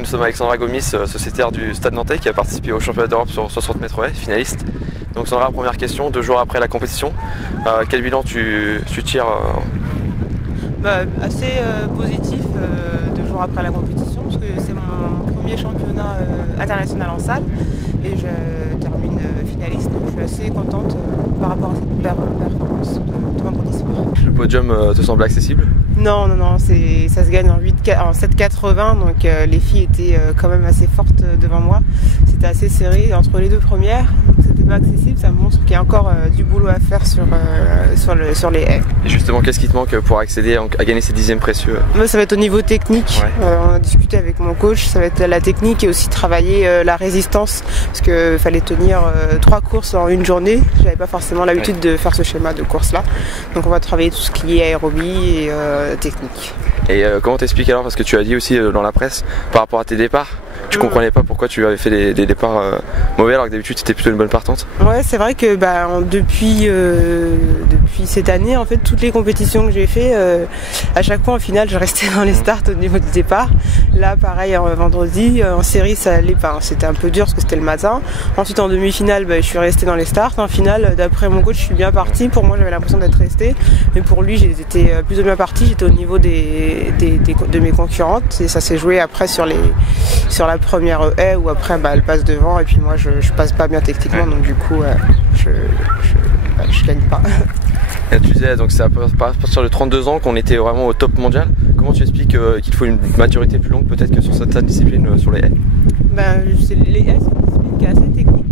nous sommes avec Sandra Gomis, sociétaire du Stade Nantais qui a participé au championnat d'Europe sur 60 mètres haies, finaliste. Donc Sandra, première question, 2 jours après la compétition, quel bilan tu tires Assez positif 2 jours après la compétition, parce que c'est mon premier championnat international en salle et je termine finaliste, donc je suis assez contente par rapport à cette performance de vendredi soir. Le podium te semble accessible? Non, ça se gagne en 7,80, donc les filles étaient quand même assez fortes devant moi. C'était assez serré entre les 2 premières, donc c'était pas accessible, ça montre qu'il y a encore du boulot à faire sur les haies. Et justement, qu'est-ce qui te manque pour accéder à gagner ces dixièmes précieux? Ça va être au niveau technique, ouais. On a discuté avec mon coach, ça va être la technique et aussi travailler la résistance, parce qu'il fallait tenir 3 courses en une journée. J'avais pas forcément l'habitude de faire ce schéma de course là, donc on va travailler tout ce qui est aérobie et technique. Et comment t'expliques alors, parce que tu as dit aussi dans la presse par rapport à tes départs, tu comprenais pas pourquoi tu avais fait des départs mauvais alors que d'habitude c'était plutôt une bonne partante? Ouais, c'est vrai que depuis cette année, en fait, toutes les compétitions que j'ai fait, à chaque fois en finale je restais dans les starts au niveau du départ. Là pareil, vendredi en série ça allait pas, c'était un peu dur parce que c'était le matin. Ensuite en demi-finale je suis restée dans les starts. En finale, d'après mon coach, je suis bien partie. Pour moi j'avais l'impression d'être restée, mais pour lui j'étais plus ou bien partie. J'étais au niveau de mes concurrentes et ça s'est joué après sur la première haie où après elle passe devant et puis moi je passe pas bien techniquement, donc du coup je gagne pas. Et tu disais donc c'est à partir de 32 ans qu'on était vraiment au top mondial. Comment tu expliques qu'il faut une maturité plus longue peut-être que sur certaines disciplines sur les haies? Les haies c'est une discipline qui est assez technique.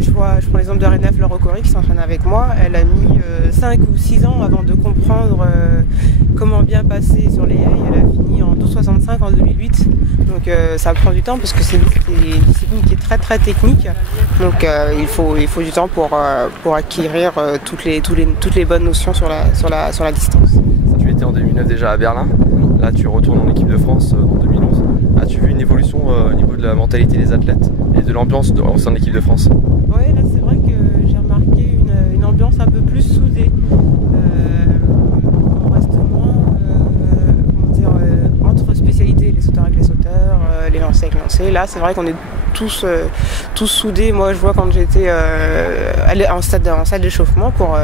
Je prends l'exemple de Rena Florocori qui s'entraîne avec moi. Elle a mis 5 ou 6 ans avant de comprendre comment bien passer sur les haies. Elle a fini en 12,65 en 2008. Donc ça prend du temps parce que c'est une discipline qui est très très technique. Donc il faut du temps pour acquérir toutes les bonnes notions sur la distance. Tu étais en 2009 déjà à Berlin. Là tu retournes en équipe de France en 2011. As-tu vu une évolution au niveau de la mentalité des athlètes et de l'ambiance au sein de l'équipe de France? Oui, là c'est vrai que j'ai remarqué une ambiance un peu plus soudée. On reste moins entre spécialités, les sauteurs avec les sauteurs, les lancers avec les lancers. Là c'est vrai qu'on est tous soudés. Moi je vois quand j'étais en salle d'échauffement pour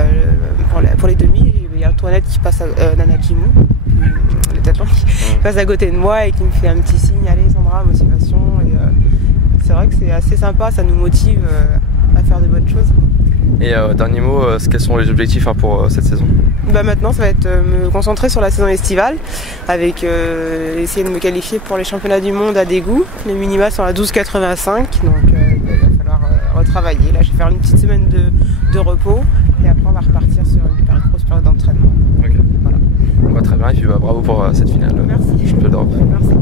les demi, il y a Antoinette qui passe à Nana Jimou, le tatouage, qui passe à côté de moi et qui me fait un petit signe, allez Sandra, motivation. Et c'est vrai que c'est assez sympa, ça nous motive à faire de bonnes choses. Et dernier mot, quels sont les objectifs pour cette saison? Maintenant ça va être me concentrer sur la saison estivale avec essayer de me qualifier pour les championnats du monde à Daegu. Les minima sont à 12,85, donc il va falloir retravailler. Là je vais faire une petite semaine de repos et après on va repartir sur une grosse période d'entraînement. Okay. Voilà. Très bien, et puis bravo pour cette finale. Merci. Championnat d'Europe. Merci.